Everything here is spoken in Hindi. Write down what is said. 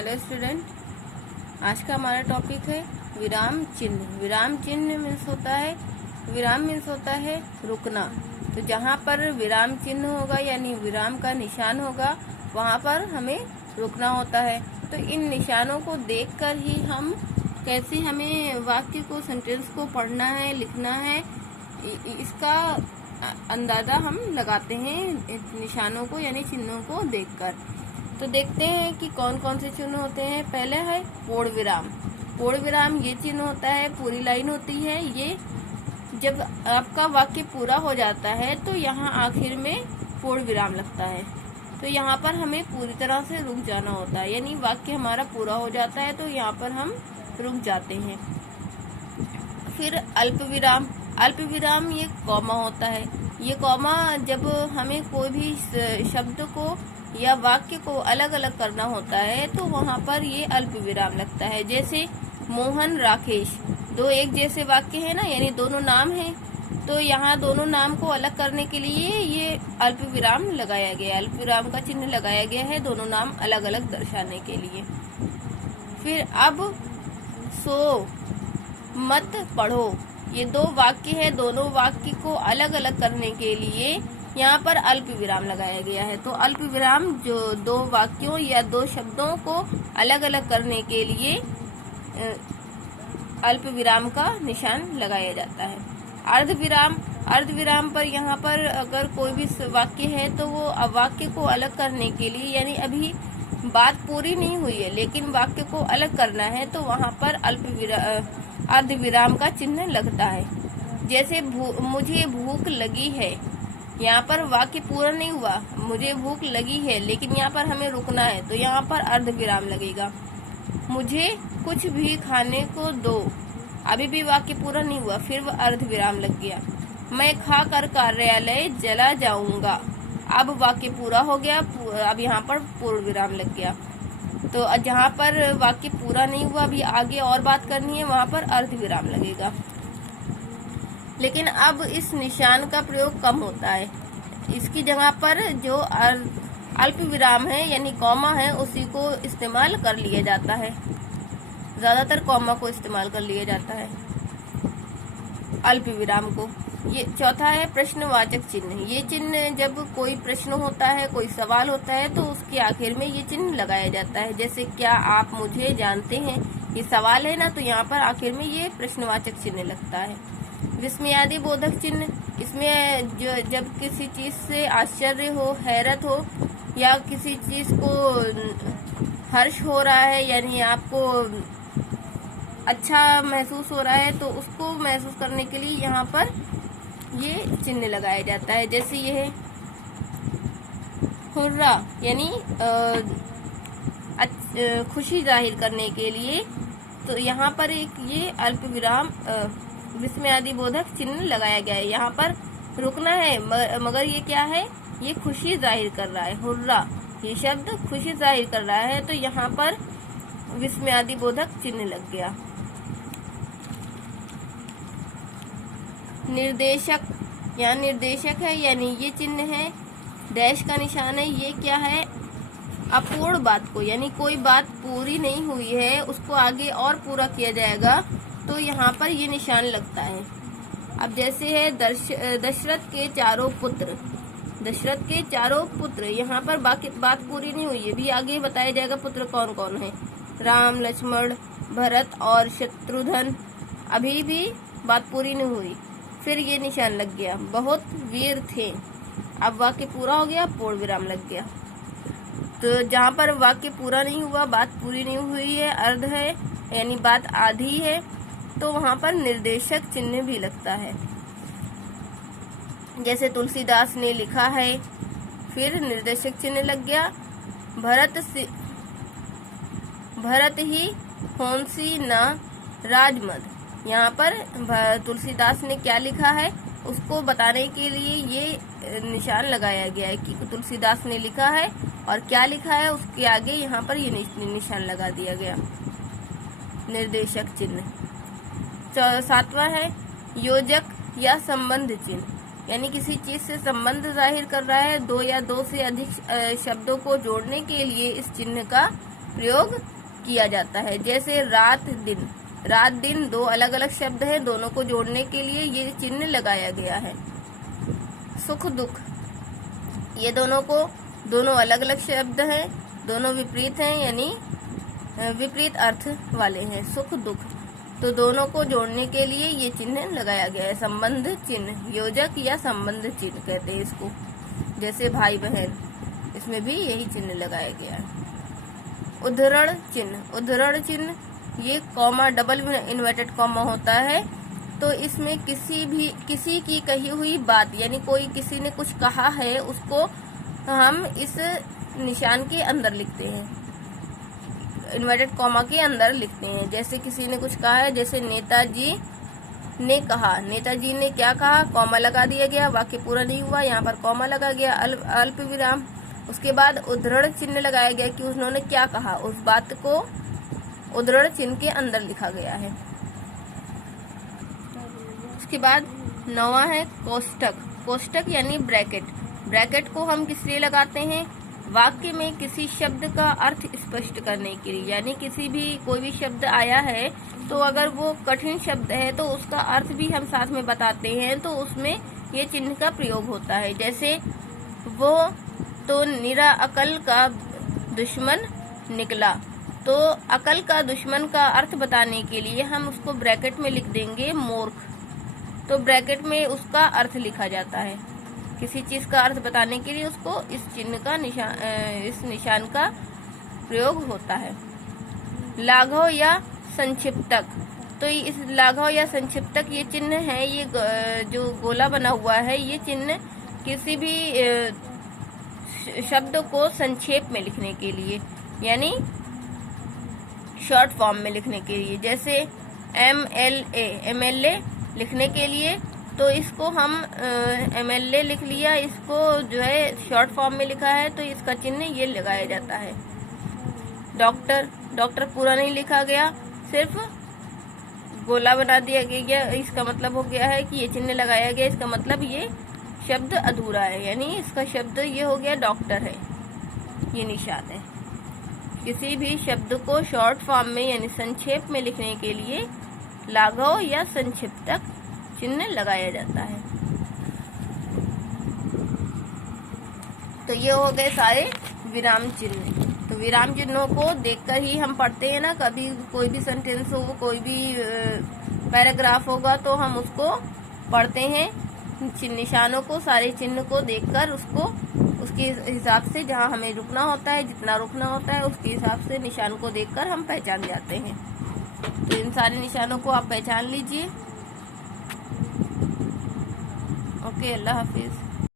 हेलो स्टूडेंट, आज का हमारा टॉपिक है विराम चिन्ह। विराम चिन्ह मीन्स होता है रुकना। तो जहाँ पर विराम चिन्ह होगा यानी विराम का निशान होगा वहाँ पर हमें रुकना होता है। तो इन निशानों को देखकर ही हम कैसे हमें वाक्य को, सेंटेंस को पढ़ना है, लिखना है, इसका अंदाजा हम लगाते हैं निशानों को यानी चिन्हों को देखकर। तो देखते हैं कि कौन कौन से चिन्ह होते हैं। पहले है पूर्ण विराम। पूर्ण विराम ये चिन्ह होता है, पूरी लाइन होती है। ये जब आपका वाक्य पूरा हो जाता है तो यहाँ आखिर में पूर्ण विराम लगता है। तो यहाँ पर हमें पूरी तरह से रुक जाना होता है, यानी वाक्य हमारा पूरा हो जाता है तो यहाँ पर हम रुक जाते हैं। फिर अल्प विराम। अल्प विराम ये कॉमा होता है। ये कॉमा जब हमें कोई भी शब्द को या वाक्य को अलग अलग करना होता है तो वहाँ पर ये अल्प विराम लगता है। जैसे मोहन राकेश, दो एक जैसे वाक्य है ना, यानी दोनों नाम हैं, तो यहाँ दोनों नाम को अलग करने के लिए ये अल्प विराम लगाया गया, अल्प विराम का चिन्ह लगाया गया है दोनों नाम अलग अलग दर्शाने के लिए। फिर अब सो मत पढ़ो, ये दो वाक्य है, दोनों वाक्य को अलग अलग करने के लिए यहाँ पर अल्प विराम लगाया गया है। तो अल्प विराम जो दो वाक्यों या दो शब्दों को अलग अलग करने के लिए अल्प विराम का निशान लगाया जाता है। अर्ध विराम। अर्ध विराम पर यहाँ पर अगर कोई भी वाक्य है तो वो वाक्य को अलग करने के लिए, यानी अभी बात पूरी नहीं हुई है लेकिन वाक्य को अलग करना है, तो वहाँ पर अर्ध विराम का चिन्ह लगता है। जैसे मुझे भूख लगी है, यहाँ पर वाक्य पूरा नहीं हुआ, मुझे भूख लगी है, लेकिन यहाँ पर हमें रुकना है तो यहाँ पर अर्ध विराम लगेगा। मुझे कुछ भी खाने को दो, अभी भी वाक्य पूरा नहीं हुआ, फिर वह अर्ध विराम लग गया। मैं खाकर कार्यालय चला जाऊंगा, अब वाक्य पूरा हो गया, अब यहाँ पर पूर्ण विराम लग गया। तो जहाँ पर वाक्य पूरा नहीं हुआ, अभी आगे और बात करनी है, वहाँ पर अर्ध विराम लगेगा। लेकिन अब इस निशान का प्रयोग कम होता है। इसकी जगह पर जो अल्प विराम है यानी कॉमा है उसी को इस्तेमाल कर लिया जाता है। ज्यादातर कॉमा को इस्तेमाल कर लिया जाता है अल्प विराम को। ये चौथा है प्रश्नवाचक चिन्ह। ये चिन्ह जब कोई प्रश्न होता है, कोई सवाल होता है तो उसके आखिर में ये चिन्ह लगाया जाता है। जैसे क्या आप मुझे जानते हैं, ये सवाल है ना, तो यहाँ पर आखिर में ये प्रश्नवाचक चिन्ह लगता है। विस्मयादि बोधक चिन्ह। इसमें जब किसी चीज से आश्चर्य हो, हैरत हो या किसी चीज को हर्ष हो रहा है, यानी आपको अच्छा महसूस हो रहा है, तो उसको महसूस करने के लिए यहाँ पर ये चिन्ह लगाया जाता है। जैसे ये है हुर्रा, यानी खुशी जाहिर करने के लिए, तो यहाँ पर एक ये अल्प विराम विस्मयादि बोधक चिन्ह लगाया गया है। यहाँ पर रुकना है मगर ये क्या है, ये खुशी जाहिर कर रहा है। हुर्रा ये शब्द खुशी जाहिर कर रहा है, तो यहाँ पर विस्मयादि बोधक चिन्ह लग गया। निर्देशक, यहाँ निर्देशक है यानी ये चिन्ह है, डैश का निशान है। ये क्या है, अपूर्ण बात को, यानी कोई बात पूरी नहीं हुई है उसको आगे और पूरा किया जाएगा, तो यहाँ पर ये निशान लगता है। अब जैसे है दशरथ के चारों पुत्र। दशरथ के चारों पुत्र, यहाँ पर बात पूरी नहीं हुई है, भी आगे बताया जाएगा पुत्र कौन कौन है। राम, लक्ष्मण, भरत और शत्रुघ्न, अभी भी बात पूरी नहीं हुई, फिर ये निशान लग गया। बहुत वीर थे, अब वाक्य पूरा हो गया, पूर्ण विराम लग गया। तो जहाँ पर वाक्य पूरा नहीं हुआ, बात पूरी नहीं हुई है, अर्ध है यानी बात आधी है, तो वहाँ पर निर्देशक चिन्ह भी लगता है। जैसे तुलसीदास ने लिखा है, फिर निर्देशक चिन्ह लग गया। भरत ही होंसी न राजमद, यहाँ पर तुलसीदास ने क्या लिखा है उसको बताने के लिए ये निशान लगाया गया है कि तुलसीदास ने लिखा है और क्या लिखा है उसके आगे यहाँ पर ये निशान लगा दिया गया, निर्देशक चिन्ह। सातवां है योजक या संबंध चिन्ह, यानी किसी चीज से संबंध जाहिर कर रहा है, दो या दो से अधिक शब्दों को जोड़ने के लिए इस चिन्ह का प्रयोग किया जाता है। जैसे रात दिन, रात दिन दो अलग अलग शब्द है, दोनों को जोड़ने के लिए ये चिन्ह लगाया गया है। सुख दुख, ये दोनों अलग अलग शब्द हैं, दोनों विपरीत हैं, यानी विपरीत अर्थ वाले हैं, सुख दुख। तो दोनों को जोड़ने के लिए ये चिन्ह लगाया गया है, संबंध चिन्ह, योजक या संबंध चिन्ह कहते हैं इसको। जैसे भाई बहन, इसमें भी यही चिन्ह लगाया गया है। उद्धरण चिन्ह, उद्धरण चिन्ह ये कॉमा, डबल इन्वर्टेड कॉमा होता है। तो इसमें किसी की कही हुई बात, यानी कोई किसी ने कुछ कहा है, उसको हम इस निशान के अंदर लिखते हैं, इन्वर्टेड कॉमा के अंदर लिखते हैं। जैसे किसी ने कुछ कहा है, जैसे नेताजी ने कहा, नेताजी ने क्या कहा, कॉमा लगा दिया गया, वाक्य पूरा नहीं हुआ, यहाँ पर कॉमा लगा गया, अल्प विराम, उसके बाद उद्धरण चिन्ह लगाया गया कि उन्होंने क्या कहा, उस बात को उद्धरण चिन्ह के अंदर लिखा गया है। उसके बाद 9वां है कोष्टक, कोष्टक यानी ब्रैकेट। ब्रैकेट को हम किस लिए लगाते हैं, वाक्य में किसी शब्द का अर्थ स्पष्ट करने के लिए, यानी कोई भी शब्द आया है तो अगर वो कठिन शब्द है तो उसका अर्थ भी हम साथ में बताते हैं, तो उसमें ये चिन्ह का प्रयोग होता है। जैसे वो तो निरा अकल का दुश्मन निकला, तो अकल का दुश्मन का अर्थ बताने के लिए हम उसको ब्रैकेट में लिख देंगे मूर्ख, तो ब्रैकेट में उसका अर्थ लिखा जाता है। किसी चीज का अर्थ बताने के लिए उसको इस चिन्ह का इस निशान का प्रयोग होता है। लाघव या संक्षिप्तक, तो इस लाघव या संक्षिप्तक ये चिन्ह है, ये जो गोला बना हुआ है, ये चिन्ह किसी भी शब्द को संक्षेप में लिखने के लिए, यानी शॉर्ट फॉर्म में लिखने के लिए। जैसे MLA लिखने के लिए, तो इसको हम MLA लिख लिया, इसको जो है शॉर्ट फॉर्म में लिखा है, तो इसका चिन्ह ये लगाया जाता है। डॉक्टर, डॉक्टर पूरा नहीं लिखा गया, सिर्फ गोला बना दिया गया, इसका मतलब हो गया है कि ये चिन्ह लगाया गया, इसका मतलब ये शब्द अधूरा है, यानी इसका शब्द ये हो गया डॉक्टर है, ये निशान है। किसी भी शब्द को शॉर्ट फॉर्म में यानी संक्षेप में लिखने के लिए लाघव या संक्षिप्तक चिन्ह लगाया जाता है। तो ये हो गए सारे विराम चिन्ह। तो विराम चिन्हों को देखकर ही हम पढ़ते हैं ना, कभी कोई भी सेंटेंस हो, कोई भी पैराग्राफ होगा तो हम उसको पढ़ते हैं, निशानों को, सारे चिन्ह को देखकर उसको उसके हिसाब से जहाँ हमें रुकना होता है, जितना रुकना होता है उसके हिसाब से निशान को देखकर हम पहचान जाते हैं। तो इन सारे निशानों को आप पहचान लीजिए। ओके, अल्लाह हाफिज।